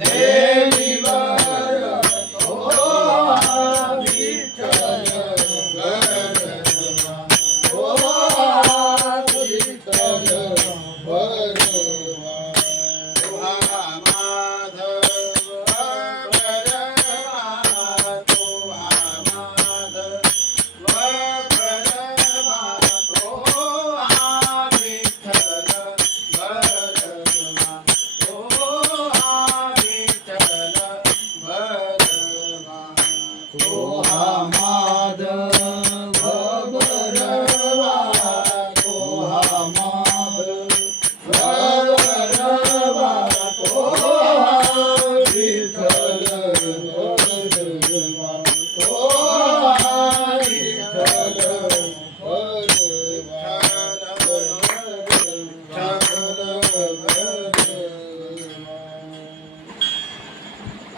देवीवर तो विठ्ठल बलवान, ओ विठ्ठल बलवान.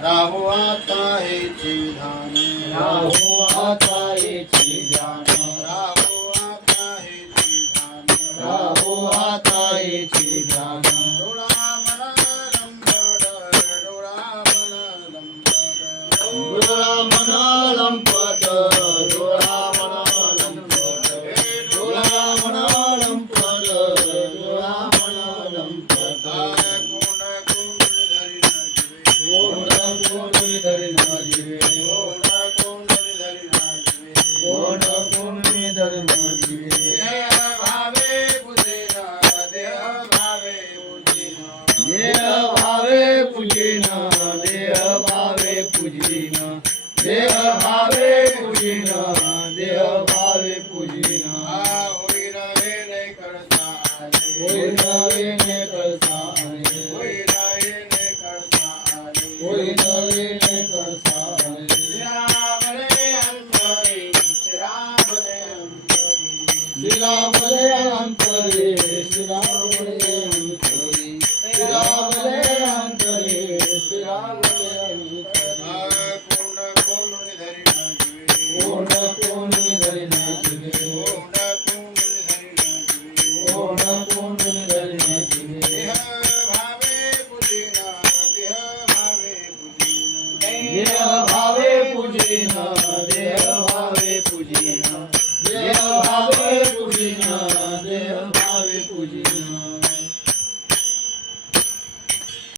राहो आता हेची ध्यान, राहो आता हेची ध्यान, राहो आता हेची ध्यान, राहो आता हेची ध्यान. डोळा मला लंबड, डोळा मला लंबड, डोळा मला लंबड, डोळा मला लंबड, डोळा मला लंबड, डोळा मला लंबड. कोण धरी नाजिवे, कोण धरी नाजिवे. देह भावे पूजेना, देह भावे पूजेना, देह भावे पूजेना, देह भावे पूजेना, देह भावे पूजेना, देह भावे पूजेना. होई रहे ने करता, होई रहे ने करता, होई रहे ने करता, होई